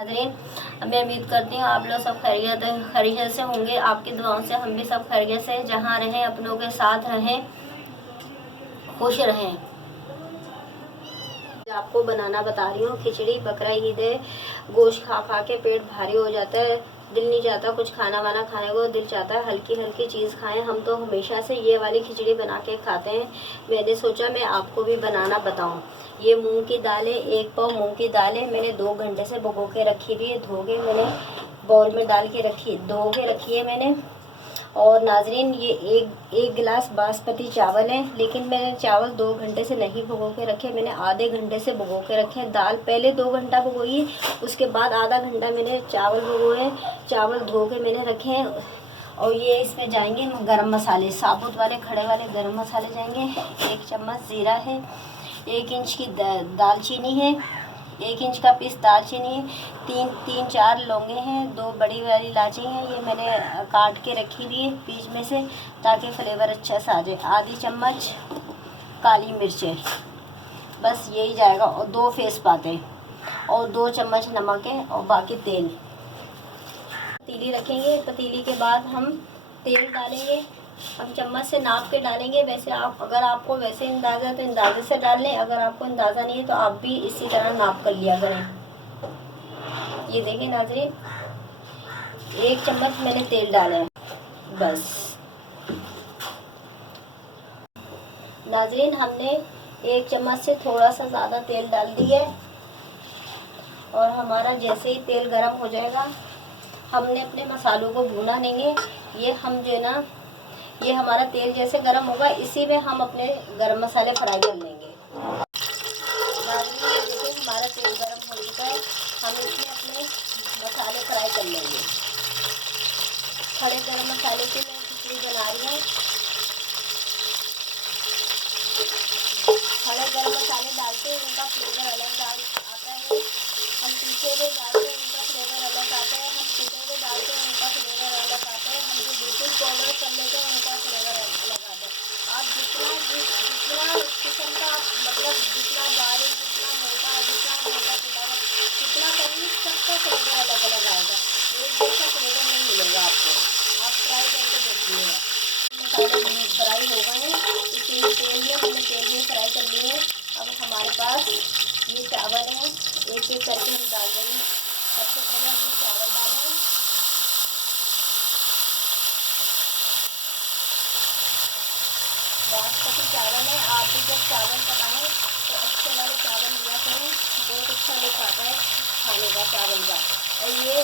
नाज़रीन, मैं उम्मीद करती हूँ आप लोग सब खैरियत से होंगे। आपकी दुआओं से हम भी सब खैरियत से जहाँ रहें अपनों के साथ रहें, खुश रहें। आपको बनाना बता रही हूँ खिचड़ी। बकरा ईद है, गोश्त खा खा के पेट भारी हो जाता है, दिल नहीं चाहता कुछ खाना वाना खाने को, दिल चाहता है हल्की हल्की चीज़ खाएं। हम तो हमेशा से ये वाली खिचड़ी बना के खाते हैं। मैंने सोचा मैं आपको भी बनाना बताऊं। ये मूंग की दाल है, 1 पाव मूंग की दाल है। मैंने 2 घंटे से भिगो के रखी हुई है, धो के मैंने बाउल में डाल के धो के रखी है मैंने। और नाजरीन, ये एक गिलास बासमती चावल है, लेकिन मैंने चावल 2 घंटे से नहीं भिगो के रखे, मैंने आधे घंटे से भिगो के रखे हैं। दाल पहले 2 घंटा भिगोई, उसके बाद आधा घंटा मैंने चावल भिगोए, चावल धो के मैंने रखे हैं। और ये इसमें जाएंगे गरम मसाले, साबुत वाले खड़े वाले गरम मसाले जाएंगे। 1 चम्मच ज़ीरा है, 1 इंच की दालचीनी है, 1 इंच का पीस दालचीनी, 3-4 लौंगे हैं, 2 बड़ी वाली इलायची हैं। ये मैंने काट के रखी हुई है बीच में से, ताकि फ्लेवर अच्छा सा आ जाए। आधी चम्मच काली मिर्चें, बस यही जाएगा। और 2 तेज़पाते और 2 चम्मच नमक है, और बाकी तेल। पतीली रखेंगे, पतीली के बाद हम तेल डालेंगे। हम चम्मच से नाप के डालेंगे। वैसे अगर आपको वैसे अंदाज़ा तो अंदाजे से डाल लें, अगर आपको अंदाज़ा नहीं है तो आप भी इसी तरह नाप कर लिया करें। ये देखिए नाज़रीन, 1 चम्मच मैंने तेल डाला है बस। नाज़रीन, हमने 1 चम्मच से थोड़ा सा ज़्यादा तेल डाल दिया है। और हमारा जैसे ही तेल गर्म हो जाएगा, हमने अपने मसालों को भूना नहीं है। ये हम जो है ना, ये हमारा तेल जैसे गर्म होगा, इसी में हम अपने गरम मसाले फ्राई कर लेंगे। देखिए हमारा तेल गर्म हो चुका है, हम इसमें अपने मसाले फ्राई कर लेंगे। खड़े गरम मसाले की मैं खिचड़ी बना रही हूँ। खड़े गरम मसाले डालते हैं, उनका फ्लेवर अलग आता है। हम पीछे हुए डालते हैं, उनका फ्लेवर अलग आता है। हम पीछे हुए डालते हैं, उनका फ्लेवर अलग आता है। हम जो बिल्कुल पाउडर कर लेते हैं, उनका फ्लेवर अलग आता है। आप जितना किचन का मतलब जितना बारीक, जितना मोटा कुटा हुआ, जितना करेंगे सबका फ्लेवर अलग अलग आएगा। एक जैसा फ्लेवर नहीं मिलेगा आपको। आप ट्राई करके देखिएगा। मसाले फ्राई हो गए हैं, इसमें तेल में फ्राई कर लिए हैं। अब हमारे पास ये चावल है, एक एक करके हम डाल देंगे। सबसे पहले हमने चावल डाले, बासमती चावल है। आप भी जब चावल पकाएं तो अच्छे वाले चावल लिया करें, बहुत अच्छा लुक आता है खाने का चावल का। और ये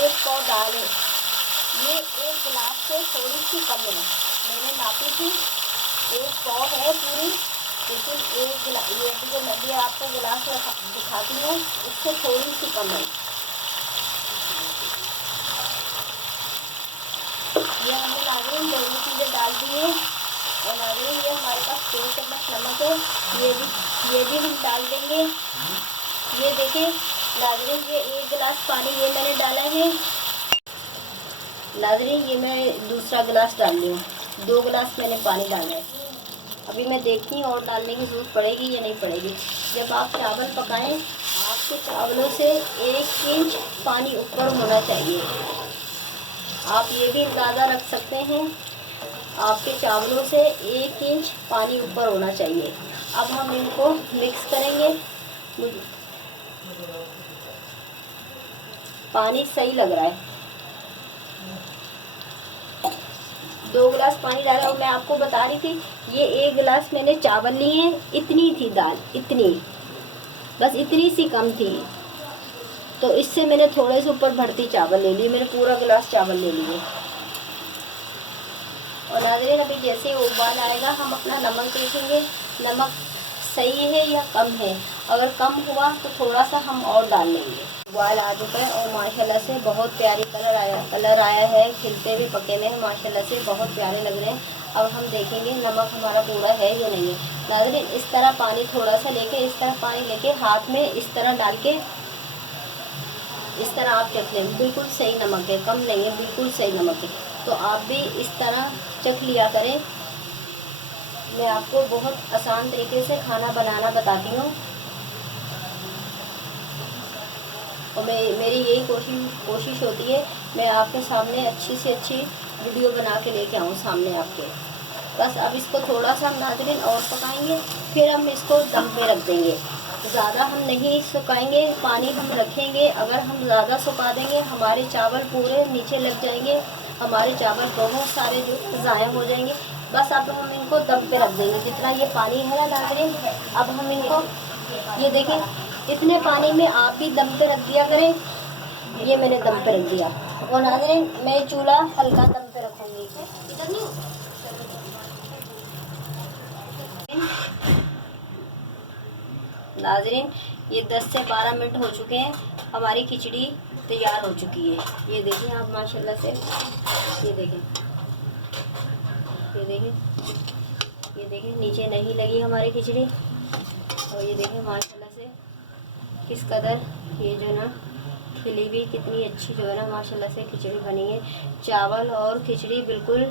1 पाव दाल है, ये 1 गिलास से थोड़ी सी कम है। मैंने नापी थी, 1 पाव है पूरी, लेकिन 1 गिलास, ये भी जो नदी आपको गिलास दिखाती हूँ, उससे थोड़ी सी कम है। ये हमने नाज़रीन दोनों चीज़ें डाल दी है। और नाज़रीन, ये हमारे पास 3 चम्मच नमक है, ये भी हम डाल देंगे। ये देखिए नाज़रीन, ये 1 गिलास पानी ये मैंने डाला है। नाज़रीन, ये मैं दूसरा गिलास डाल रही हूँ, 2 गिलास मैंने पानी डाला है। अभी मैं देखती हूँ और डालने की ज़रूरत पड़ेगी या नहीं पड़ेगी। जब आप चावल पकाएं, आपके चावलों से 1 इंच पानी ऊपर होना चाहिए। आप ये भी अंदाज़ा रख सकते हैं, आपके चावलों से 1 इंच पानी ऊपर होना चाहिए। अब हम इनको मिक्स करेंगे। पानी सही लग रहा है, 2 गिलास पानी डाला। और मैं आपको बता रही थी, ये 1 गिलास मैंने चावल लिए हैं, इतनी थी दाल, इतनी, बस इतनी सी कम थी। तो इससे मैंने थोड़े से ऊपर भरती चावल ले लिए, मैंने पूरा गिलास चावल ले लिए। और नाज़रीन, अभी जैसे उबाल आएगा, हम अपना नमक देखेंगे, नमक सही है या कम है। अगर कम हुआ तो थोड़ा सा हम और डाल लेंगे। उबाल आ चुका है और माशाल्लाह से बहुत प्यारी कलर आया है, खिलते हुए पके हुए हैं, माशाल्लाह से बहुत प्यारे लग रहे हैं। अब हम देखेंगे नमक हमारा पूरा है या नहीं है। नाज़रीन, इस तरह पानी थोड़ा सा लेके, इस तरह पानी लेके हाथ में इस तरह डाल के इस तरह आप चख लें, बिल्कुल सही नमक है, कम नहीं है, बिल्कुल सही नमक है। तो आप भी इस तरह चख लिया करें। मैं आपको बहुत आसान तरीके से खाना बनाना बताती हूँ। और मेरी यही कोशिश होती है, मैं आपके सामने अच्छी से अच्छी वीडियो बना के लेके आऊँ सामने आपके। बस अब इसको थोड़ा सा हम नाज़रीन और पकाएंगे, फिर हम इसको दम पे रख देंगे। ज़्यादा हम नहीं सुखाएंगे, पानी हम रखेंगे। अगर हम ज़्यादा सुखा देंगे हमारे चावल पूरे नीचे लग जाएंगे, हमारे चावल बहुत सारे जो ज़ाया हो जाएंगे। बस अब हम इनको दम पे रख देंगे। जितना ये पानी है ना नाज़रीन, अब हम इनको, ये देखें इतने पानी में आप भी दम पे रख दिया करें। ये मैंने दम पे रख दिया और नाज़रीन मैं चूल्हा हल्का दम पे रखूँगी। इधर नहीं नाज़रीन, ये 10 से 12 मिनट हो चुके हैं, हमारी खिचड़ी तैयार हो चुकी है। ये देखें आप माशाल्लाह से, ये देखें, ये देखें, ये देखें नीचे नहीं लगी हमारी खिचड़ी। और ये देखें माशाल्लाह से किस कदर ये जो ना खिली भी कितनी अच्छी जो है ना माशाल्लाह से खिचड़ी बनी है। चावल और खिचड़ी बिल्कुल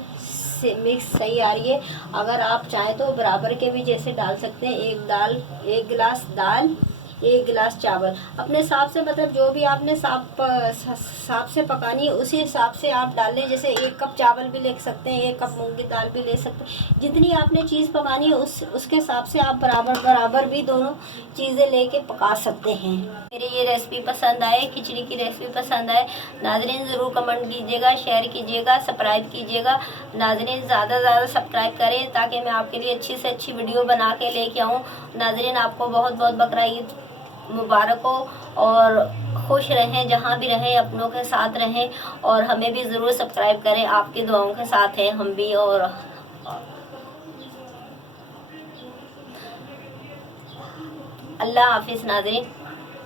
मिक्स सही आ रही है। अगर आप चाहें तो बराबर के भी जैसे डाल सकते हैं, एक गिलास दाल, एक गिलास चावल, अपने हिसाब से, मतलब जो भी आपने हिसाब से पकानी है उसी हिसाब से आप डाल लें। जैसे 1 कप चावल भी ले सकते हैं, 1 कप मूंग की दाल भी ले सकते हैं। जितनी आपने चीज़ पकानी है उसके हिसाब से आप बराबर भी दोनों चीज़ें लेके पका सकते हैं। मेरी ये रेसिपी पसंद आए, खिचड़ी की रेसिपी पसंद आए, नाज़रीन ज़रूर कमेंट कीजिएगा, शेयर कीजिएगा, सब्सक्राइब कीजिएगा। नाज़रीन ज़्यादा से ज़्यादा सब्सक्राइब करें ताकि मैं आपके लिए अच्छी से अच्छी वीडियो बना के लेके आऊँ। नाज़रीन आपको बहुत बहुत बकरा ईद मुबारक हो और खुश रहें, जहाँ भी रहें अपनों के साथ रहें। और हमें भी ज़रूर सब्सक्राइब करें, आपकी दुआओं के साथ हैं हम भी। और अल्लाह हाफिज़ नाज़रीन।